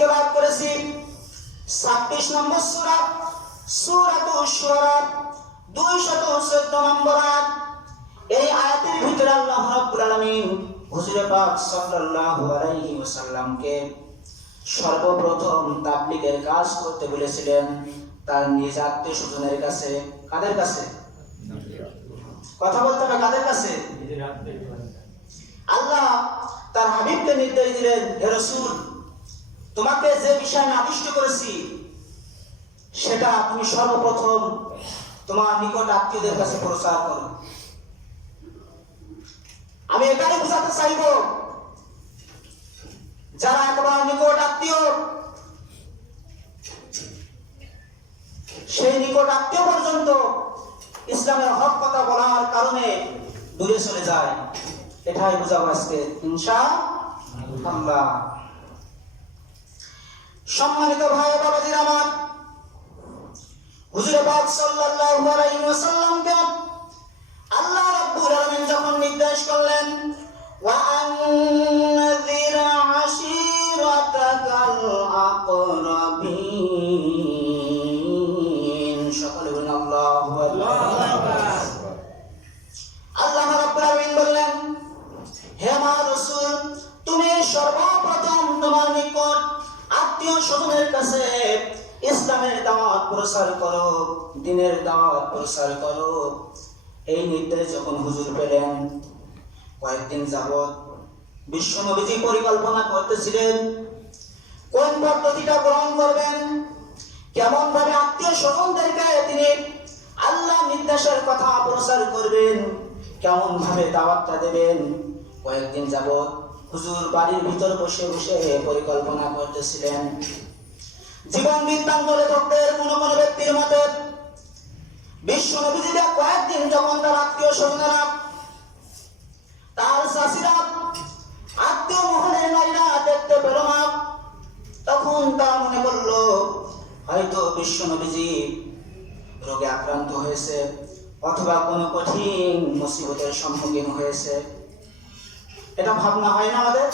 তেলাওয়াত করেছি 26 নম্বর সূরা সূরাতুশ শুরা 214 নম্বর আয়াত। এই আয়াতের ভিতরে আল্লাহ রাব্বুল আলামিন হুজুর পাক সাল্লাল্লাহু আলাইহি ওয়াসাল্লামকে সর্বপ্রথম তাবলীগের কাজ করতে বলেছিলেন তার নিজ আত্মীয় স্বজনের কাছে। কাদের কাছে? কথা বলতে হবে, কাদের কাছে? আল্লাহ তার হাবিবকে নির্দেশ দিলেন, হে রাসূল, তোমাকে যে বিষয় আদিষ্ট করেছি সেটা তুমি সর্বপ্রথম তোমার নিকট আত্মীয়দের কাছে প্রচার করো। আমি এটাই বোঝাতে চাইব, যারা একেবারে নিকট আত্মীয়, সেই নিকট আত্মীয় পর্যন্ত ইসলামের হক কথা বলার কারণে দূরে চলে যায়, এটাই বোঝাবো আজকে ইনশাআল্লাহ। সম্মানিত ভাই বাবাজির আমার, হুজুর পাক সাল্লাল্লাহু আলাইহি ওয়াসাল্লামকে আল্লাহ রাব্বুল আলামিন যখন নির্দেশ করলেন, ওয়া আনযির আশীরাতাকাল আকরাবিন, সকলে বলেন আল্লাহু আকবার। আল্লাহ রাব্বুল আলামিন বললেন, হে আমার রাসূল, তুমি সর্বপ্রথম তোমার নিকট আত্মীয় স্বজনের কাছে ইসলামের দাওয়াত প্রচার করো, দ্বীনের দাওয়াত প্রচার করো। এই নির্দেশ যখন হুজুর পেলেন, কয়েকদিন যাবত বিশ্বনবীজি পরিকল্পনা করতেছিলেন কোন পদ্ধতিটা গ্রহণ করবেন, কেমন ভাবে আত্মীয় স্বজনদেরকে তিনি আল্লাহ নির্দেশের কথা প্রচার করবেন, কেমন ভাবে দাওয়াতটা দেবেন। কয়েকদিন যাবত হুজুর বাড়ির ভিতর বসে বসে পরিকল্পনা করতেছিলেন। জীবন বৃত্তান্ত লেখকদের কোন কোন ব্যক্তির মতে বিশ্বনবীজিরা কয়েকদিন যখন তার আত্মীয় স্বজনেরা, তার চাষিরা, আত্মীয় মহলের নারীরা দেখতে পেল না, তখন তারা মনে করলো হয়তো বিশ্বনবীজি রোগে আক্রান্ত হয়েছে অথবা কোনো কঠিন মুসিবতের সম্মুখীন হয়েছে। এটা ভাবনা হয় না আমাদের?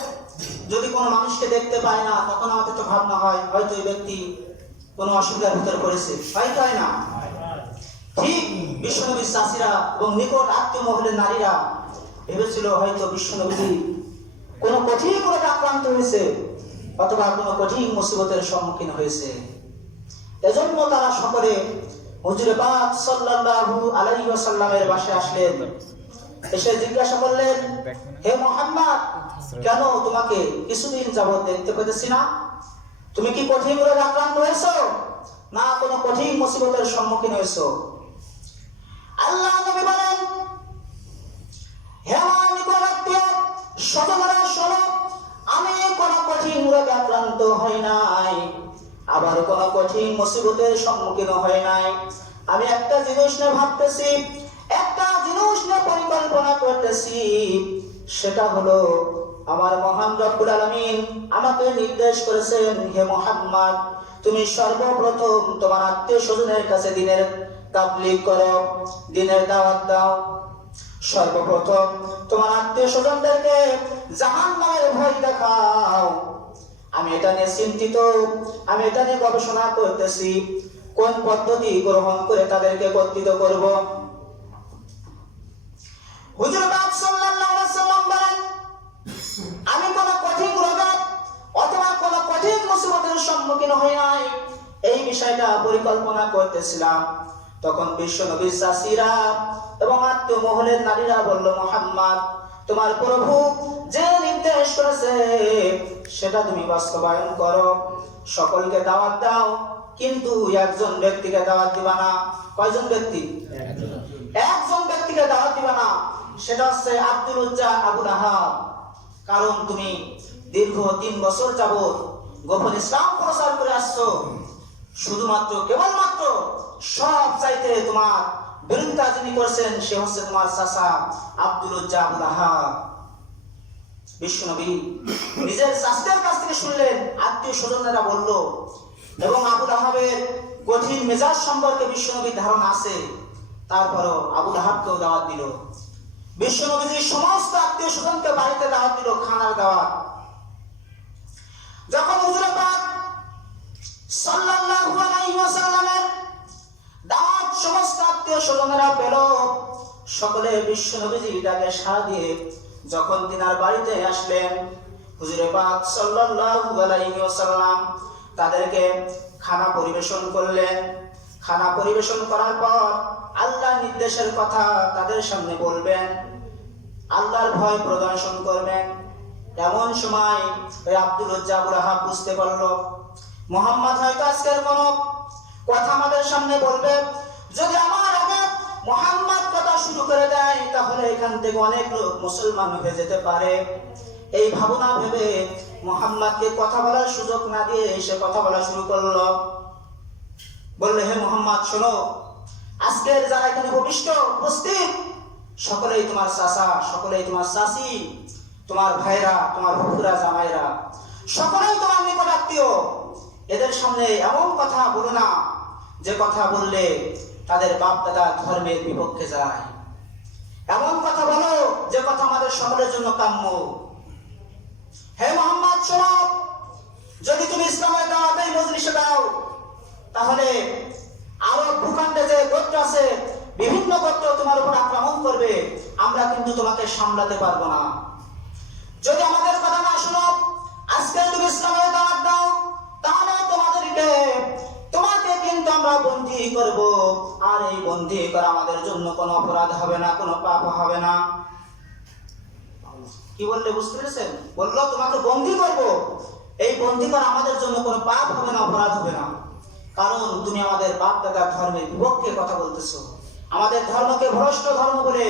যদি কোনো মানুষকে দেখতে পায় না তখন আমাদের তো ভাবনা হয় হয়তো এই ব্যক্তি কোনো অসুবিধার ভিতরে পড়েছে, হয়তো হয় না? ঠিক বিশ্বনবীর চাষিরা এবং নিকট আত্মীয় মহলের নারীরা ভেবেছিল হয়তো বিশ্বনবী কোনো কঠিন রোগে আক্রান্ত হয়েছে অথবা কোনো কঠিন মুসিবতের সম্মুখীন হয়েছে। এজন্য তারা সকলে হুজুর পাক সাল্লাল্লাহু আলাইহি ওয়াসাল্লামের বাসায় আসলেন। এসে জিজ্ঞাসা করলেন, হে মুহাম্মদ, কেন তোমাকে কিছুদিন যাবত দেখতে পেতেছি না? তুমি কি কঠিন রোগে আক্রান্ত হয়েছো না কোনো কঠিন মুসিবতের সম্মুখীন হয়েছো? আল্লাহ নবী বলেন, হে আমার নিকট আত্মীয় স্বজনেরা শোনো, আমি কোনো কঠিন রোগে আক্রান্ত হই নাই, আবার কোনো কঠিন মুসিবতের সম্মুখীন হই নাই। আমি একটা জিনিস নিয়ে ভাবতেছি, একটা জিনিস নিয়ে পরিকল্পনা করতেছি, সেটা হলো আমার মহান রব্বুল আলামিন আমাকে নির্দেশ করেছেন, হে মুহাম্মদ, তুমি সর্বপ্রথম তোমার আত্মীয় স্বজনের কাছে দ্বীনের তাবলীগ করো, দ্বীনের দাওয়াত দাও। সর্বপ্রথম তোমার আত্মীয় স্বজনদেরকে জাহান্নামের ভয় দেখাও। আমি এটা নিয়ে চিন্তিত, আমি এটা নিয়ে গবেষণা করতেছি কোন পদ্ধতি গ্রহণ করে তাদেরকে একত্রিত করব। হুজুর পাক সাল্লাল্লাহু আলাইহি ওয়াসাল্লাম বলেন, আমি কোন কঠিন রোগে অথবা কোন কঠিন মুসিবতের সম্মুখীন হই নাই, এই বিষয়টা পরিকল্পনা করতেছিলাম। তখন বিশ্বনবীর চাষিরা এবং আত্মীয় মহলের নারীরা বলল, মুহাম্মদ, তোমার প্রভু যে নির্দেশ করেছে সেটা তুমি বাস্তবায়ন করো, সকলকে দাওয়াত দাও, কিন্তু একজন ব্যক্তিকে দাওয়াত দিবা না। কয়জন ব্যক্তি? একজন ব্যক্তিকে দাওয়াত দিবা না, সেটা হচ্ছে আব্দুল উজ্জা আবু লাহাব। কারণ তুমি দীর্ঘ 3 বছর যাবত গোপন ইসলাম প্রচার করে আসছো, শুধুমাত্র কেবলমাত্র সব চাইতে তোমার বিরোধিতা যিনি করছেন সে হচ্ছে তোমার চাচা আব্দুল উজ্জা আবু লাহাব। বিশ্বনবী নিজের চাচাদের কাছ থেকে শুনলেন, আত্মীয় স্বজনেরা বলল, এবং আবু লাহাবের কঠিন মেজাজ সম্পর্কে বিশ্বনবীর ধারণা আছে, তারপরও আবু লাহাবকেও দাওয়াত দিল। বিশ্বনবীর সমস্ত আত্মীয় স্বজনকে বাড়িতে দাওয়াত দিল, খানার দাওয়াত। যখন হুজুর পাক বিশ্ব নবীজির ডাকে সাড়া দিয়ে যখন তিনার বাড়িতে আসলেন, হুজুরে পাক সাল্লাল্লাহু আলাইহি ওয়াসাল্লাম তাদেরকে খানা পরিবেশন করলেন। খানা পরিবেশন করার পর আল্লাহর নির্দেশের কথা তাদের সামনে বলবেন, আল্লাহর ভয় প্রদর্শন করবেন। এমন সময় ওই আব্দুল উজ্জা আবু লাহাব বুঝতে পারল মুহাম্মদ হয়তো আজকের কোন কথা আমাদের সামনে বলবে। যদি আমার আগে মুহাম্মদ কথা শুরু করে দেয় তাহলে এখান থেকে অনেক লোক মুসলমান হয়ে যেতে পারে। এই ভাবনা ভেবে মুহাম্মদকে কথা বলার সুযোগ না দিয়ে সে কথা বলা শুরু করলো। বললে, হে মুহাম্মদ শোনো, আজকের যারা এখানে উপস্থিত সকলেই তোমার চাচা, সকলেই তোমার চাচি, তোমার ভাইরা, তোমার ফুফুরা, জামাইরা, সকলেই তোমার নিকট আত্মীয়। এদের সামনে এমন কথা বলো না যে কথা বললে তাদের বাপ দাদা ধর্মের বিপক্ষে যায়। এমন কথা বলো যে কথা আমাদের সকলের জন্য কাম্য। হে মুহাম্মদ শোনো, যদি তুমি ইসলামের দাওয়াত এই মজলিসে দাও তাহলে আরব ভূখণ্ডে যে গোত্র আছে বিভিন্ন গোত্র তোমার উপর আক্রমণ করবে, আমরা কিন্তু তোমাকে সামলাতে পারবো না। যদি আমাদের কথা না শোনো, আজকে তুমি ইসলামের দাওয়াত দাও, তাহলে তোমাকে কিন্তু আমরা বন্দী করব। আর এই বন্দী করা আমাদের জন্য কোনো অপরাধ হবে না, কোনো পাপ হবে না। কি বললে বুঝতে পেরেছেন? বললো তোমাকে বন্দী করব, এই বন্দী করা আমাদের জন্য কোনো পাপ হবে না, অপরাধ হবে না। কারণ তুমি আমাদের বাপ দাদার ধর্মের বিপক্ষে কথা বলতেছো, আমাদের ধর্মকে ভ্রষ্ট ধর্ম বলে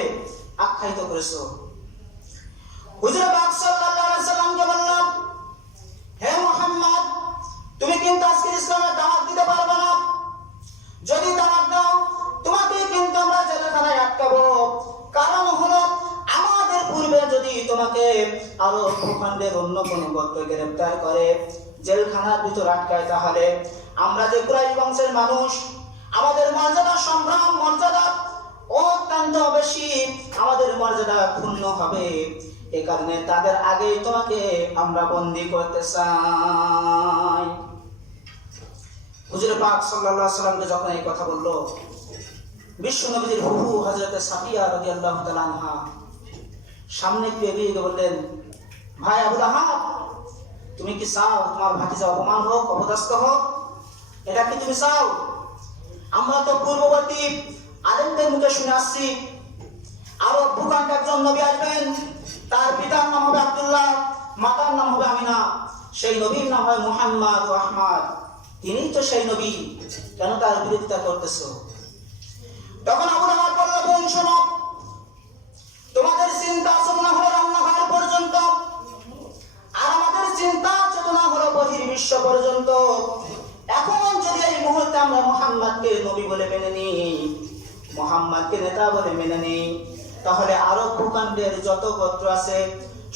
আখ্যায়িত করেছো। হুজুর পাক সাল্লাল্লাহু আলাইহি সাল্লামকে বললাম, হে মুহাম্মদ, তুমি কিন্তু আজকে ইসলামের দাওয়াত দিতে পারবে না। যদি দাওয়াত দাও তোমাকে কিন্তু আমরা জেলখানায় আটকাবো। কারণ হলো আমাদের পূর্বে যদি তোমাকে আরো ভূখণ্ডের অন্য কোনো গোত্র গ্রেফতার করে জেলখানার ভিতর আটকায়, তাহলে আমরা যে কুরাইশ বংশের মানুষ, আমাদের মর্যাদা, সম্ভ্রম, মর্যাদা অত্যন্ত বেশি, আমাদের মর্যাদা ক্ষুণ্ণ হবে। এ কারণে তাদের আগেই তোমাকে আমরা বন্দী করতে চাই। হুজুর পাক সাল্লাল্লাহু আলাইহি ওয়াসাল্লামকে যখন এই কথা বলল, বিশ্ব নবীর ফুফু হযরত সাফিয়া রাদিয়াল্লাহু তাআলা আনহা সামনে এগিয়ে গিয়ে বললেন, ভাই আবু লাহাব, তুমি কি চাও তোমার ভাতিজা অপমান হোক, অপদস্থ হোক? এটা কি তুমি চাও? আমরা তো পূর্ববর্তী আলেমদের মুখে শুনে আসছি আরব ভূখণ্ডে একজন নবী আসবেন, তার পিতার নাম হবে আব্দুল্লাহ, মাতার নাম হবে আমিনা, সেই নবীর নাম হয় মুহাম্মদ ও আহমদ। তিনি তো সেই নবী, কেন তার বিরোধিতা করতেছো? তখন আবু লাহাব বলল, বোন শোনো, তোমাদের চিন্তা চেতনা হলো রান্নাঘর পর্যন্ত, আর আমাদের চিন্তা চেতনা হলো বহির্বিশ্ব পর্যন্ত। এখন যদি এই মুহূর্তে আমরা মুহাম্মদকে নবী বলে মেনে নিই, মুহাম্মদকে নেতা বলে মেনে নিই, তাহলে আরব ভূখণ্ডের যত গোত্র আছে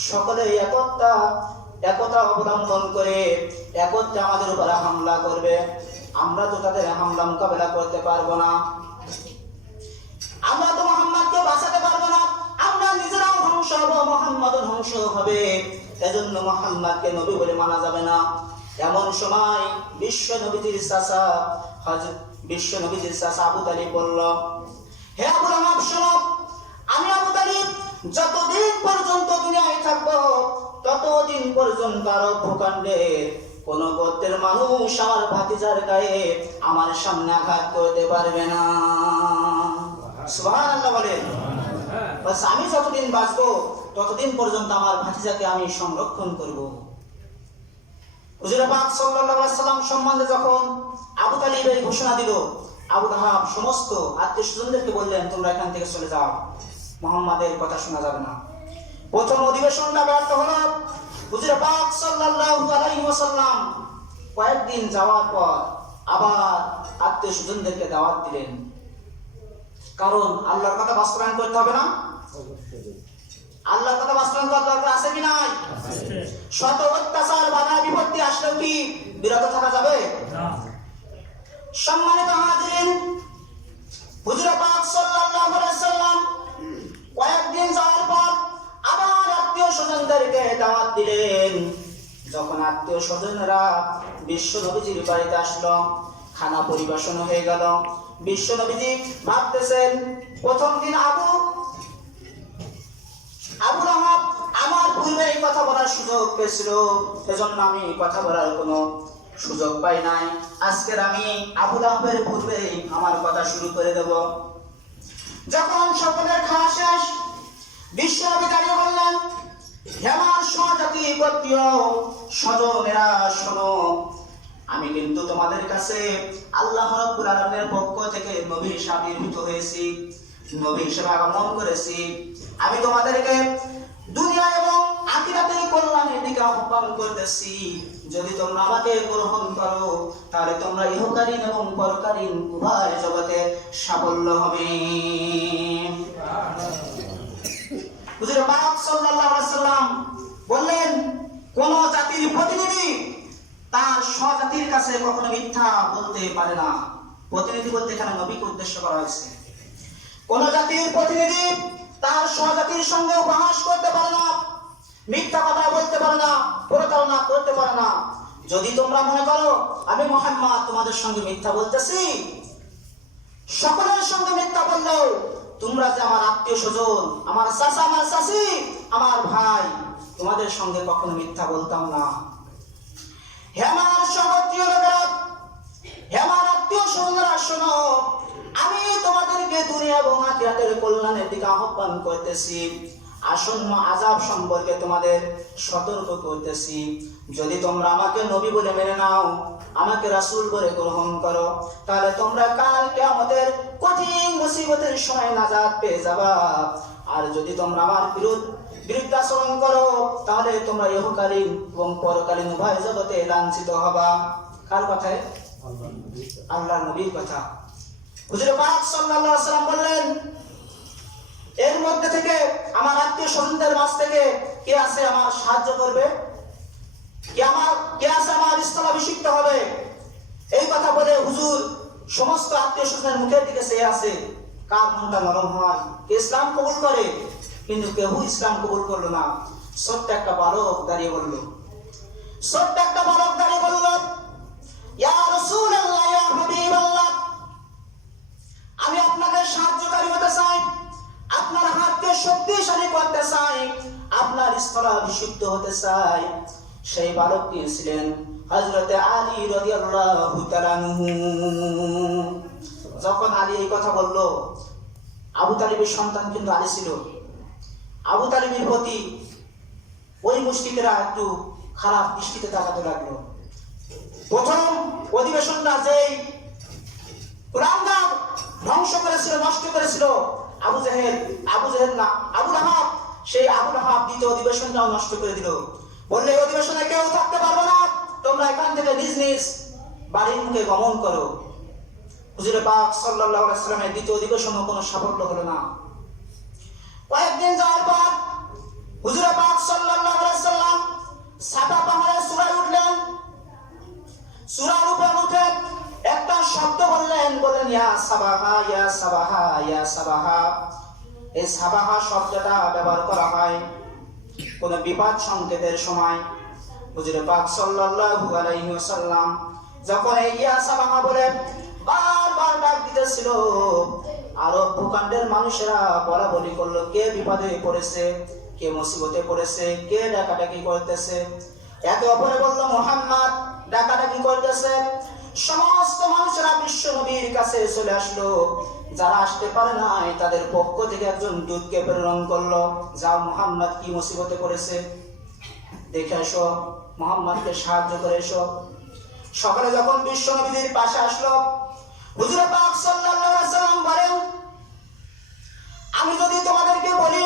সকলে একতা অবলম্বন করে একত্রে আমাদের উপর হামলা করবে। আমরা তো তাদের হামলা মোকাবেলা করতে পারবো না, আমরা তো মুহাম্মদকে বাঁচাতে পারবো না, আমরা নিজেরাও ধ্বংস হব, মুহাম্মদও ধ্বংস হবে। এজন্য মুহাম্মদকে নবী বলে মানা যাবে না। এমন সময় বিশ্ব নবীজির চাচা আবু তালিব বলল, হে আবু লাহাব শোনো, আমি আবু তালিব যতদিন পর্যন্ত দুনিয়ায় থাকবো ততদিন পর্যন্ত আরব ভূখণ্ডে কোন গোত্রের মানুষ আমার ভাতিজার গায়ে আমার সামনে আঘাত করতে পারবে না। সুবহানাল্লাহ বলেন। বাস আমি যতদিন বাঁচবো ততদিন পর্যন্ত আমার ভাতিজাকে আমি সংরক্ষণ করব। হুজুর পাক সাল্লাল্লাহু আলাইহি ওয়াসাল্লাম সম্বন্ধে যখন আবু তালিব এই ঘোষণা দিল, আবু লাহাব সমস্ত আত্মীয়-স্বজনদেরকে বললেন, তোমরা এখান থেকে চলে যাও, মুহাম্মাদের কথা শোনা যাবে না। প্রথম অধিবেশনটা ব্যর্থ হলো। হুজুর পাক সাল্লাল্লাহু আলাইহি ওয়াসাল্লাম কয়েকদিন যাওয়ার পর আবার আত্মীয়-স্বজনদেরকে দাওয়াত দিলেন। কারণ আল্লাহর কথা বাস্তবায়ন করতে হবে না? আল্লাহর কথা বাস্তবায়ন করার দরকার আছে কি নাই? শত অত্যাচার, বাধা বিপত্তি আসলেও কি বিরত থাকা যাবে না? সম্মানিত হাজিরিন, হুজুর পাক সাল্লাল্লাহু আলাইহি ওয়াসাল্লাম কয়েকদিন যাওয়ার পর আবার আত্মীয়-স্বজনদেরকে দাওয়াত দিলেন। যখন আত্মীয়-স্বজনরা বিশ্ব নবীজির বাড়িতে আসলো, খানা পরিবেশন হয়ে গেল। বিশ্ব নবীজি ভাবতেছেন, প্রথম দিন আবু আবু লাহাব আমার পূর্বে এই কথা বলার সুযোগ পেয়েছিল, এজন্য আমি কথা বলার কোনো সুযোগ পাই নাই। আজকের আমি আবু লাহাবের পূর্বে আমার কথা শুরু করে দেব। যখন সকলের খাওয়া শেষ, বিশ্বনবী দাঁড়িয়ে বললেন, হে আমার স্বজাতি গোত্রীয় স্বজনেরা শোনো, আমি কিন্তু তোমাদের কাছে আল্লাহ রাব্বুল আলামিনের পক্ষ থেকে নবী হিসেবে আবির্ভূত হয়েছি, নবী হিসেবে আগমন করেছি। আমি তোমাদেরকে দুনিয়া এবং আখিরাতের কল্যাণের দিকে আহ্বান করতেছি। যদি তোমরা আমাকে গ্রহণ করো, তাহলে তোমরা ইহকালীন এবং পরকালীন উভয় জগতে সাফল্য হবে। হুজুর পাক সাল্লাল্লাহু আলাইহি সাল্লাম বললেন, কোন জাতির প্রতিনিধি তার স্বজাতির কাছে কখনো মিথ্যা বলতে পারে না। প্রতিনিধি বলতে এখানে নবীকে উদ্দেশ্য করা হয়েছে। কোন জাতির প্রতিনিধি তার স্বজাতির সঙ্গে উপহাস করতে পারে না, মিথ্যা কথা বলতে পারে না, প্রতারণা করতে পারে না। যদি তোমরা মনে করো আমি মুহাম্মদ তোমাদের সঙ্গে মিথ্যা বলতেছি, সকলের সঙ্গে মিথ্যা বললেও তোমরা যে আমার আত্মীয় স্বজন, আমার চাচা, আমার চাচি, আমার ভাই, তোমাদের সঙ্গে কখনো মিথ্যা বলতাম না। হে আমার সহোদরীয় লোকেরা, হে আমার আত্মীয় স্বজনরা শোনো, আমি তোমাদেরকে দুনিয়া এবং আখিরাতের কল্যাণের দিকে আহ্বান করতেছি। আসন্ন আযাব সম্পর্কে তোমাদের সতর্ক করতেছি। যদি তোমরা আমাকে নবী বলে মেনে নাও, আমাকে রাসূল বলে গ্রহণ করো, তাহলে তোমরা কাল কিয়ামতের কঠিন মুসিবতের সময় নাজাত পেয়ে যাবা। আর যদি তোমরা আমার বিরুদ্ধাচরণ করো, তাহলে তোমরা ইহকালীন এবং পরকালীন উভয় জগতে লাঞ্ছিত হবা। কার কথায়? আল্লাহর নবীর কথা। হুজুর পাক সাল্লাল্লাহু আলাইহি সাল্লাম বললেন, এর মধ্যে থেকে আমার আত্মীয় স্বজনদের মাঝ থেকে কে আছে আমার সাহায্য করবে, কে আছে আমার স্থলাভিষিক্ত হবে? এই কথা বলে হুজুর সমস্ত আত্মীয় স্বজনের মুখের দিকে চেয়ে আছে। কার মনটা নরম হয়, কে ইসলাম কবুল করে? কিন্তু কেউ ইসলাম কবুল করলো না। ছোট্ট একটা বালক দাঁড়িয়ে বলল, ইয়া রাসূলুল্লাহ, ইয়া হাবিবাল্লাহ, আমি আপনাদের সাহায্যকারী হতে চাই, আপনার হাতকে শক্তিশালী করতে চাই, আপনার স্থলাভিষিক্ত হতে চাই। সেই বালকটি ছিলেন হযরতে আলী রাদিয়াল্লাহু তাআলা আনহু। যখন আলী এই কথা বলল, আবু তালিবের সন্তান কিন্তু আলী ছিল। আবু তালিবের প্রতি ওই মুশরিকরা একটু খারাপ দৃষ্টিতে তাকাতে লাগলো। প্রথম অধিবেশনটা যেই কুরআনগার ধ্বংস করেছিল, নষ্ট করেছিল আবু জেহেল না, আবু লাহাব, সেই আবু লাহাব দ্বিতীয় অধিবেশনটাও নষ্ট করে দিল। বললে এই অধিবেশনে কেউ থাকতে পারবে না, তোমরা এখান থেকে নিজ নিজ বাড়ির মুখে গমন করো। হুজুর পাক সাল্লাল্লাহু আলাইহি সাল্লামের দ্বিতীয় অধিবেশনও কোনো সাফল্য হলো না। কয়েকদিন যাওয়ার পর হুজুর পাক সাল্লাল্লাহু আলাইহি সাল্লাম সাফা পাহাড়ে চূড়ায় উঠলেন। চূড়ার উপর উঠে একটা শব্দ বললেন, ইয়া সাবাহা, ইয়া সাবাহা, ইয়া সাবাহা। এই সাবাহা শব্দটা ব্যবহার করা হয় কোন বিপদ সংকেতের সময়। হুজুর পাক সাল্লাল্লাহু আলাইহি ওয়াসাল্লাম যখন এই ইয়া সাবাহা বলে বারবার ডাক দিতেছিল, আরব ভূখণ্ডের মানুষেরা বলা বলি করলো, কে বিপদে পড়েছে, কে মুসিবতে পড়েছে, কে ডাকাডাকি করতেছে। একে অপরে বলল, মুহাম্মদ ডাকাডাকি করতেছে। সমস্ত মানুষেরা বিশ্ব নবীর কাছে চলে আসলো। যারা আসতে পারে নাই তাদের পক্ষ থেকে একজন দূতকে প্রেরণ করলো, যাও মুহাম্মদ কি মুসিবতে পড়েছে দেখে এসো, মুহাম্মদকে সাহায্য করে এসো। সকালে যখন বিশ্ব নবীর পাশে আসলো, হুজুর পাক সাল্লাল্লাহু আলাইহি সাল্লাম বলেন, আমি যদি তোমাদেরকে বলি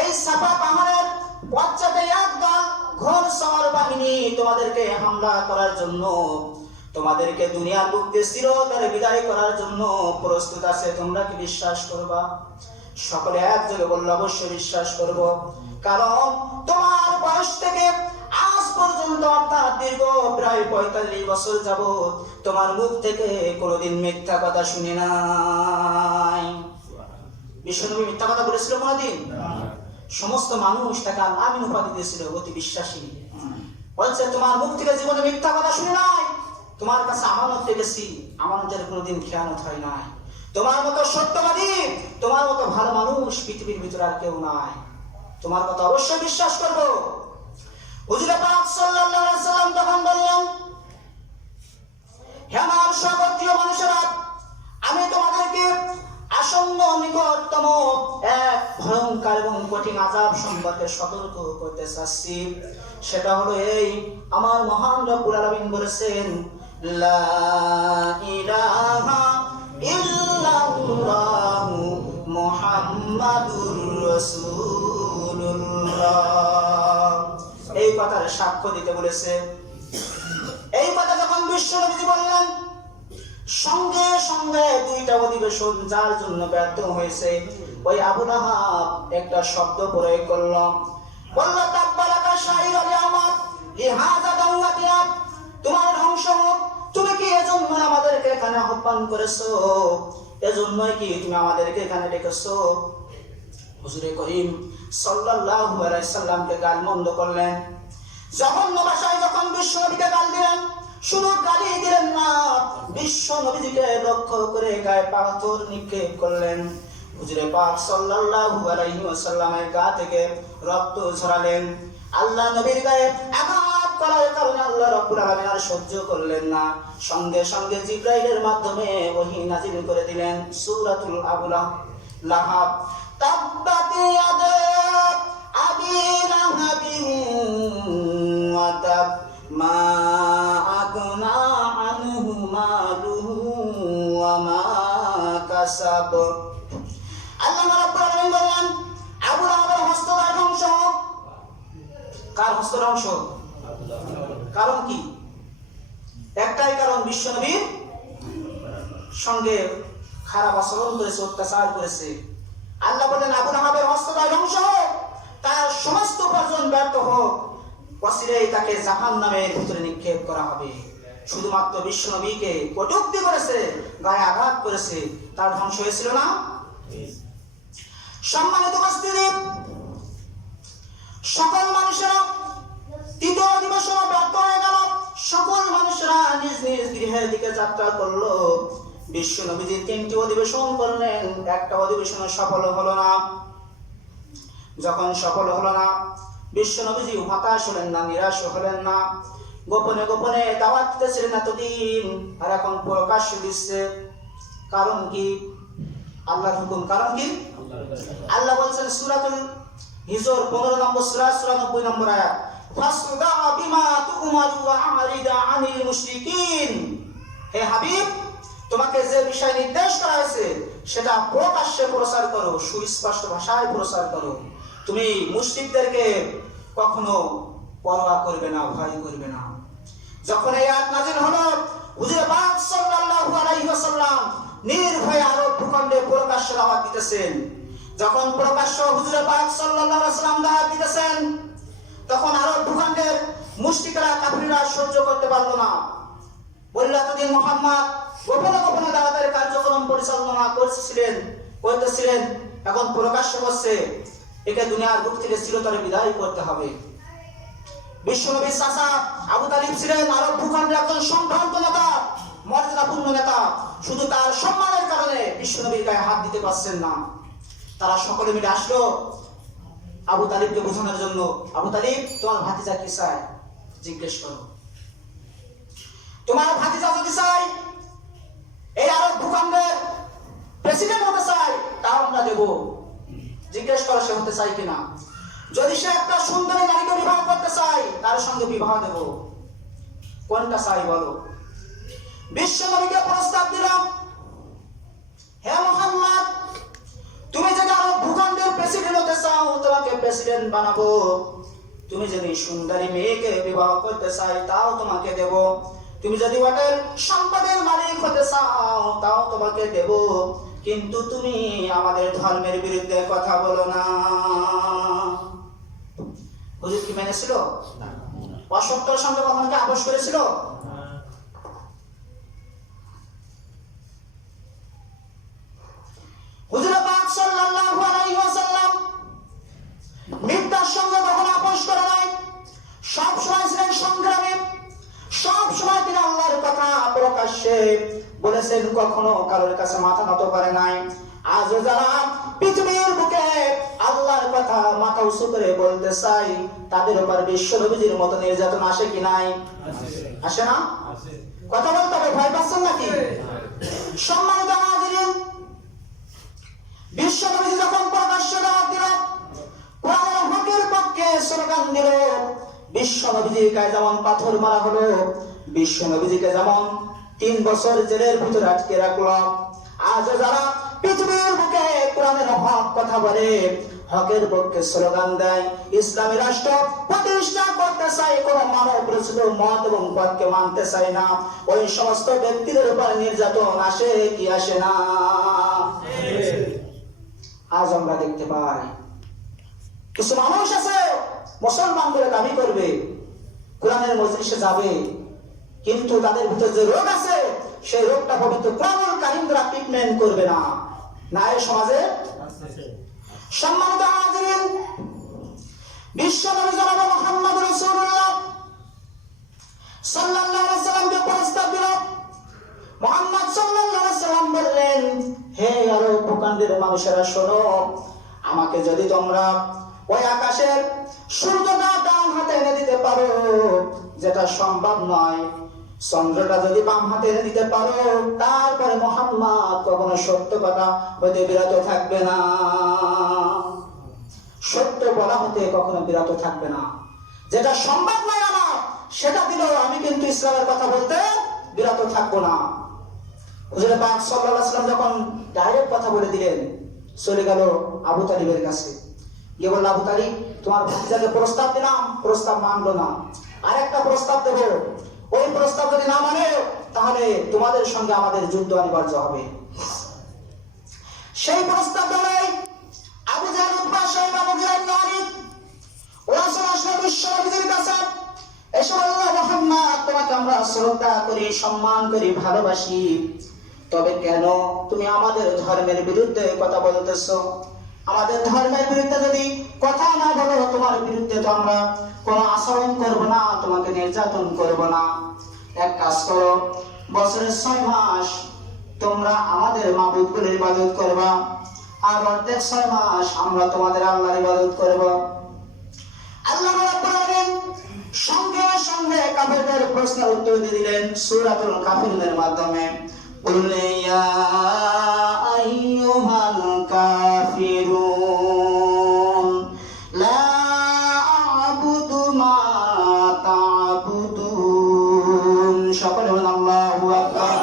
এই সাফা পাহাড়ের পশ্চাতে একদল ঘোড়সওয়ার বাহিনী তোমাদেরকে হামলা করার জন্য, তোমাদেরকে দুনিয়ার বুক থেকে চিরতরে বিদায় করার জন্য প্রস্তুত আছে, তোমরা কি বিশ্বাস করবা? সকলে একযোগে বলল, অবশ্যই বিশ্বাস করব। কারণ তোমার বয়স থেকে আজ পর্যন্ত, অর্থাৎ দীর্ঘ প্রায় 45 বছর যাবত তোমার মুখ থেকে কোনোদিন মিথ্যা কথা শুনি নাই। বিশ্বনবী মিথ্যা কথা বলেছিল কোনোদিন? সমস্ত মানুষ তাকে আমিন উপাধি দিয়েছিল, অতি বিশ্বাসী। বলছে তোমার মুখ থেকে জীবনে মিথ্যা কথা শুনি নাই, তোমার কাছে আমানত রেখেছি, আমানতের কোনোদিন খেয়ানত হয় নাই। তোমার মতো সত্যবাদী, তোমার মতো ভালো মানুষ পৃথিবীর ভিতরে আর কেউ নাই। তোমার কথা অবশ্যই বিশ্বাস করব। হুজুর পাক সাল্লাল্লাহু আলাইহি সাল্লাম তখন বললেন, হে আমার সহবর্তীয় মানুষেরা, আমি তোমাদেরকে আসন্ন নিকটতম এক ভয়ঙ্কর এবং কঠিন আযাব সম্পর্কে সতর্ক করতে চাচ্ছি। সেটা হলো এই, আমার মহান রব্বুল আলামিন বলেছেন, লা ইলাহা ইল্লাল্লাহু মুহাম্মাদুর রাসূলুল্লাহ। এই কথার সাক্ষ্য দিতে বলেছে। এই কথা যখন বিশ্বনবী বললেন, সঙ্গে সঙ্গে দুইটা অধিবেশন যার জন্য ব্যর্থ হয়েছে, ওই আবু লাহাব একটা শব্দ প্রয়োগ করল, বলল, তাব্বালাকা শাইরুল ইয়ামাত লিহাযা দাওয়াতিয়া, তোমার ধ্বংস হোক, তুমি কি এজন্য আমাদেরকে এখানে আহ্বান করেছো? এজন্যই কি তুমি আমাদেরকে এখানে ডেকেছো? হুজুরে করিম সাল্লাল্লাহু আলাইহি সাল্লামকে গালমন্দ করলেন। জঘন্য ভাষায় যখন বিশ্বনবীকে গাল দিলেন, শুধু গালি দিলেন না, বিশ্ব নবীজিকে লক্ষ্য করে গায়ে পাথর নিক্ষেপ করলেন। হুজুরে পাক সাল্লাল্লাহু আলাইহি ওয়াসাল্লামের গা থেকে রক্ত ঝরালেন। আল্লাহ নবীর গায়ে আঘাত করার কারণে আল্লাহ রাব্বুল আলামিন আর সহ্য করলেন না, সঙ্গে সঙ্গে জিবরাইলের মাধ্যমে ওহী নাযিল করে দিলেন সূরাতুল আবু লাহাব। তাব্বাত ইয়াদা আবি লাহাবিন ওয়া তাব মা আগনা আনহু মালুহু ওয়া মা কাসাব। আল্লাহ রাব্বুল আলামিন বললেন, আবু লাহাবের হস্তদ্বয় ধ্বংস হোক। কার হস্ত ধ্বংস? কারণ কি? একটাই কারণ, বিশ্বনবীর সঙ্গে খারাপ আচরণ করেছে, অত্যাচার করেছে। আল্লাহ বলেন, আবু লাহাবের হস্তদ্বয় ধ্বংস হোক, তার সমস্ত উপার্জন ব্যর্থ হোক, অচিরেই তাকে জাহান্নামের ভিতরে নিক্ষেপ করা হবে। শুধুমাত্র বিশ্বনবীকে কটূক্তি করেছে, গায়ে আঘাত করেছে, তার ধ্বংস হয়েছিল না? সম্মানিত উপস্থিতি, সকল মানুষেরা তৃতীয় অধিবেশন ব্যর্থ হয়ে গেল। সকল মানুষেরা নিজ নিজ গৃহের দিকে যাত্রা করলো। বিশ্বনবীজি 3টি অধিবেশন করলেন, একটা অধিবেশন সফল হলো না। যখন সফল হলো না, বিশ্বনবীজি হতাশ হলেন না, নিরাশ হলেন না। গোপনে গোপনে দাওয়াত দিতেছিলেন এতদিন, আর এখন প্রকাশ্য দিচ্ছে। কারণ কি? আল্লাহর হুকুম। কারণ কি? আল্লাহ বলছেন সূরাতুল হিজর 15 নম্বর সূরা 94 নম্বর আয়াত, ফাসদা বিমা তুমারু ওয়া আমরিদা আনিল মুশরিকিন। হে হাবিব, তোমাকে যে বিষয় নির্দেশ করা হয়েছে সেটা প্রকাশ্যে প্রচার করো, সুস্পষ্ট ভাষায় প্রচার করো। তুমি মুশরিকদেরকে কখনো পরোয়া করবে না, ভয় করবে না। যখন এই আয়াত নাযিল হলো, হুজুর পাক সাল্লাল্লাহু আলাইহি ওয়াসাল্লাম নির্ভয়ে আরব ভূখণ্ডে প্রকাশ্যে দাওয়াত দিতেছেন। যখন প্রকাশ্য হুজুর পাক সাল্লাল্লাহু আলাইহি ওয়াসাল্লাম দাওয়াত দিতেছেন, তখন আরব ভূখণ্ডের মুশরিকরা, কাফিররা সহ্য করতে পারল না। বলল, এতদিন মুহাম্মদ গোপনে গোপনে দাওয়াতের কার্যক্রম পরিচালনা করতেছিলেন, এখন প্রকাশ্য করছে, একে দুনিয়ার বুক থেকে চিরতরে বিদায় করতে হবে। বিশ্বনবীর চাচা আবু তালিব ছিলেন আরব ভূখণ্ডের একজন সম্ভ্রান্ত নেতা, মর্যাদাপূর্ণ নেতা। শুধু তার সম্মানের কারণে বিশ্বনবীর গায়ে হাত দিতে পারছেন না। তারা সকলে মিলে আসলো আবু তালিবকে বোঝানোর জন্য। আবু তালিব, তোমার ভাতিজা কি চায় জিজ্ঞেস করো। তোমার ভাতিজা যদি চাই এই আরব ভূখণ্ডের প্রেসিডেন্ট হতে চাই, তাও আমরা দেব। জিজ্ঞেস করো সে হতে চাই কিনা। যদি সে একটা সুন্দরী নারীকে বিবাহ করতে চাই, তার সঙ্গে বিবাহ দেব। কোনটা চাই বলো? বিশ্বনবীকে প্রস্তাব দিলাম, হে মুহাম্মদ, তুমি যদি আরব ভূখণ্ডের প্রেসিডেন্ট হতে চাও, তোমাকে প্রেসিডেন্ট বানাবো। তুমি যদি সুন্দরী মেয়েকে বিবাহ করতে চাই, তাও তোমাকে দেব। তুমি যদি হোটেল সম্পদের মালিক হতে চাও, তাও তোমাকে দেব। কিন্তু তুমি আমাদের ধর্মের বিরুদ্ধে কথা বলো না। হুজুর কি মেনেছিল? অসত্যের সঙ্গে কখনো কি আপোষ করেছিল? হুজুর পাক সাল্লাল্লাহু আলাইহি ওয়াসাল্লাম মিথ্যার সঙ্গে কখনো আপোষ করে নাই। সব সময় ছিলেন সংগ্রামী, সব সময় তিনি আল্লাহর কথা প্রকাশ্যে বলেছেন, কখনো কারোর কাছে মাথা নত করে নাই। আজও যারা পৃথিবীর বুকে আল্লাহর কথা মাথা উঁচু করে বলতে চাই, তাদের উপর বিশ্ব নবীজির মতো নির্যাতন আসে কি নাই? আসে না? কথা বলতে হবে, ভয় পাচ্ছেন নাকি? সম্মানিত হাজিরিন, বিশ্ব নবীজি যখন প্রকাশ্য দাওয়াত দিল, কোরআনের হকের পক্ষে স্লোগান দিল, বিশ্ব নবীজির গায়ে যেমন পাথর মারা হলো, বিশ্ব নবীজিকে যেমন 3 বছর জেলের ভিতরে আটকে রাখলো, আজও যারা পৃথিবীর বুকে কোরআনের হক কথা বলে, হকের পক্ষে স্লোগান দেয়, ইসলামী রাষ্ট্র প্রতিষ্ঠা করতে চায়, কোন মানব রচিত মত এবং পথকে মানতে চায় না, ওই সমস্ত ব্যক্তিদের উপর নির্যাতন আসে কি আসে না? আজ আমরা দেখতে পাই কিছু মানুষ আছে মুসলমান বলে দাবি করবে, কোরআনের মজলিসে যাবে, কিন্তু তাদের ভিতরে যে রোগ আছে সেই রোগটা পবিত্র কোরআনুল কারীম দ্বারা ট্রিটমেন্ট করবে না। না এই সমাজে? সম্মানিত হাজিরিন, বিশ্ব নবী জনাব মুহাম্মদ রাসূলুল্লাহ সাল্লাল্লাহু আলাইহি ওয়াসাল্লামকে প্রস্তাব দিল। মুহাম্মদ সাল্লাল্লাহু আলাইহি ওয়াসাল্লাম বললেন, হে আরব ভূখণ্ডের মানুষেরা শোনো, আমাকে যদি তোমরা ওই আকাশের সূর্যটা ডান হাতে এনে দিতে পারো, যেটা সম্ভব নয়, চন্দ্রটা যদি বাম হাতে এনে দিতে পারো, তারপরে মুহাম্মদ কখনো সত্য কথা হতে বিরত থাকবে না, সত্য বলা হতে কখনো বিরত থাকবে না। যেটা সম্ভব নয় আমার, সেটা দিলেও আমি কিন্তু ইসলামের কথা বলতে বিরত থাকবো না। হুজুর পাক সাল্লাল্লাহু আলাইহি ওয়াসাল্লাম যখন ডাইরেক্ট কথা বলে দিলেন, চলে গেল আবু তালিবের কাছে, গিয়ে বলল, আবু তালিব, তোমার ভাতিজাকে প্রস্তাব দিলাম, প্রস্তাব মানলো না, আরেকটা প্রস্তাব দেবো, ওই প্রস্তাব যদি না মানে তাহলে তোমাদের সঙ্গে আমাদের যুদ্ধ অনিবার্য হবে। সেই প্রস্তাব বলে আবু জাহল, উতবা, শাইবা, মুগীরা ইবনে ওয়ালিদ ওরা আসলে বিশ্ব নবীর কাছে এসে বলল, মুহাম্মদ, তোমাকে আমরা শ্রদ্ধা করি, সম্মান করি, ভালোবাসি, তবে কেন তুমি আমাদের ধর্মের বিরুদ্ধে কথা বলতেছো? আমাদের ধর্মের বিরুদ্ধে যদি কথা না বলো, তোমার বিরুদ্ধে তো আমরা কোনো আচরণ করব না, তোমাকে নির্যাতন করব না। এক কাজ করো, বছরের 6 মাস তোমরা আমাদের মাবুদগুলির ইবাদত করবা, আর অর্ধেক 6 মাস আমরা তোমাদের আল্লাহর ইবাদত করব। আল্লাহ রাব্বুল আলামিন সঙ্গে সঙ্গে কাফেরদের প্রশ্নের উত্তর দিয়ে দিলেন সূরাতুল কাফিরুনের মাধ্যমে, কুল ইয়া আইয়ুহাল কাফিরুন লা আ'বুদু মা তা'বুদুন। সকলে বলেন আল্লাহু আকবার।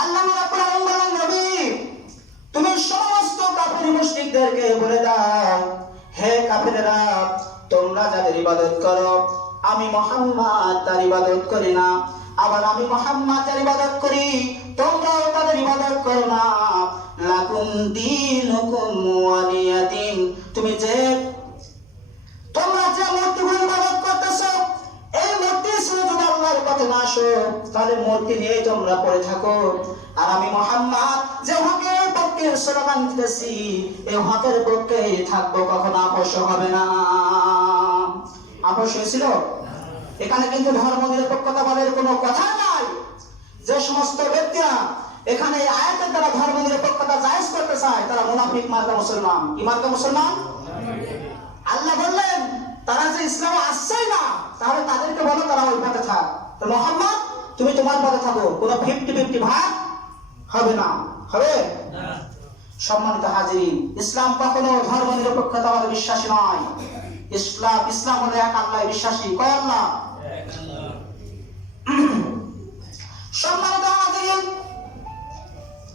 আল্লাহ রাব্বুল আলামিন বলেন, নবী তুমি সমস্ত কাফির মুশরিকদেরকে বলে দাও, হে কাফিরেরা, তোমরা যাদের ইবাদত করো আমি মুহাম্মদ তার ইবাদত করি না, আবার আমি মুহাম্মদ যার ইবাদত করি তোমরাও তাদের ইবাদত করো না। লাকুম দীনুকুম ওয়ালিয়া দীন। তোমরা যে মূর্তিগুলোর ইবাদত করতেছো, এই মূর্তি ছিল যদি আল্লাহর পথে না আসো, তাহলে মূর্তি নিয়ে তোমরা পড়ে থাকো, আর আমি মুহাম্মদ যে হকের পক্ষে স্লোগান দিতেছি, এই হকের পক্ষে থাকবো, কখনো আপোষ হবে না। আপোষ হয়েছিল? এখানে কিন্তু ধর্ম নিরপেক্ষতাবাদের কোনো কথা নাই। যে সমস্ত ব্যক্তিরা এখানে আয়াতের দ্বারা ধর্ম নিরপেক্ষতা জায়েজ করতে চায়, তারা মুনাফিক মার্কা মুসলমান। কি মার্কা মুসলমান? আল্লাহ বললেন তারা যে ইসলামে আসছেই না, তাহলে তাদেরকে বলো তারা ওই পথে থাক। তো মুহাম্মদ তুমি তোমার পথে থাকো, কোনো 50-50 ভাগ হবে না। হবে না। সম্মানিত হাজিরিন, ইসলাম কখনো ধর্ম নিরপেক্ষতাবাদে বিশ্বাসী নয়। ইসলাম হলো এক আল্লাহয় বিশ্বাসী। কয় আল্লাহ? এক আল্লাহ। সম্মানিত হাজিরিন,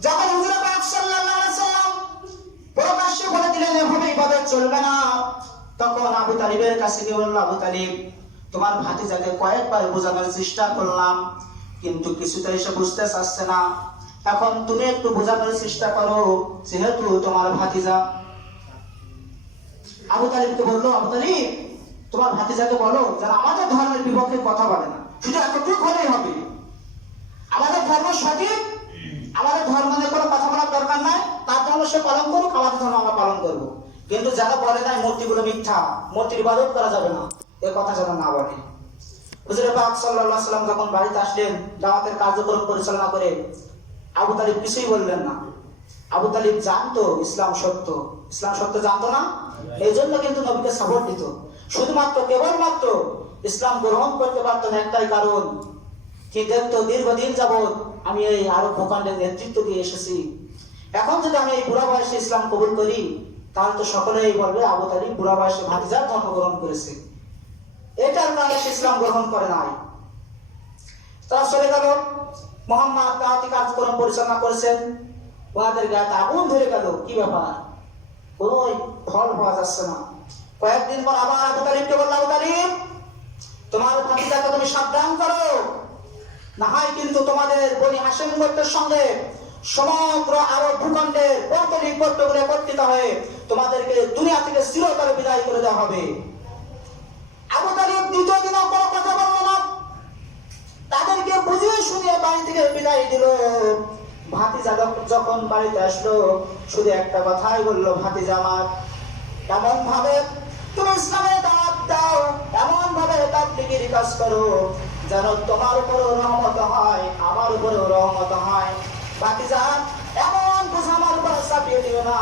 যখন হুজুর পাক সাল্লাল্লাহু আলাইহি ওয়াসাল্লাম প্রকাশ্যে বলে দিলেন এভাবে ইবাদত চলবে না, তখন আবু তালিবের কাছে গিয়ে বলল, আবু তালিব, তোমার ভাতিজাকে কয়েকবার বোঝানোর চেষ্টা করলাম, কিন্তু কিছুতেই সে বুঝতে চাচ্ছে না। এখন তুমি একটু বোঝানোর চেষ্টা করো, যেহেতু তোমার ভাতিজা। আবু তালিবকে বললো, আবু তালিব, তোমার ভাতিজাকে বলো যারা আমাদের ধর্মের বিপক্ষে কথা বলে না, শুধু এতটুকু হলেই হবে। আমাদের ধর্ম সঠিক, আমাদের ধর্ম নিয়ে কোনো কথা বলার দরকার নাই, তার ধর্ম সে পালন করুক, আমাদের ধর্ম আমরা পালন করবো। কিন্তু যারা বলে নাই মূর্তিগুলো মিথ্যা, মূর্তির ইবাদত করা যাবে না, এ কথা যেন না বলে। হুজুর পাক সাল্লাল্লাহু আলাইহি ওয়াসাল্লাম যখন বাড়িতে আসলেন দাওয়াতের কার্যক্রম পরিচালনা করে, আবু তালিব কিছুই বললেন না। আবু তালিব জানতো ইসলাম সত্য, ইসলাম সত্য জানতো না, এই জন্য কিন্তু নবীকে সাপোর্ট দিত। শুধুমাত্র কেবলমাত্র ইসলাম গ্রহণ করতে পারতো না একটাই কারণ, কি দেখতো দীর্ঘদিন যাবৎ আমি এই আরব ভূখণ্ডের নেতৃত্ব দিয়ে এসেছি, এখন যদি আমি এই বুড়া বয়সে ইসলাম কবুল করি তাহলে তো সকলেই বলবে আবু তালিব বুড়া বয়সে ভাতিজার ধর্ম গ্রহণ করেছে, এটার কারণে সে ইসলাম গ্রহণ করে নাই। তারা চলে গেল, মুহাম্মদ দাওয়াতি কার্যক্রম পরিচালনা করেছেন, ওনাদের গায়ে আগুন ধরে গেল, কি ব্যাপার, কোন ফল পাওয়া যাচ্ছে না। কয়েকদিন পর আবার আবু তালিবকে বলল, আবু তালিব তোমার ভাতিজাকে তুমি সাবধান করো, না হয় কিন্তু তোমাদের বনি হাশিম গোত্রের সঙ্গে সমগ্র আরব ভূখণ্ডের পৌত্তলিক গোত্রগুলো একত্রিত হয়ে তোমাদেরকে দুনিয়া থেকে চিরতরে বিদায় করে দেওয়া হবে। আবু তালিব দ্বিতীয় দিনও কোনো কথা বলল না, তাদেরকে বুঝিয়ে শুনিয়ে বাড়ি থেকে বিদায় দিল। ভাতিজা যখন বাড়িতে আসলো শুধু একটা কথাই বললো, ভাতিজা আমার, এমন ভাবে তুমি ইসলামে দাওয়াত দাও, এমন ভাবে তাবলীগের কাজ করো যেন তোমার উপরও রহমত হয়, আমার উপরও রহমত হয়। ভাতিজা এমন বোঝা আমার উপর চাপিয়ে দিও না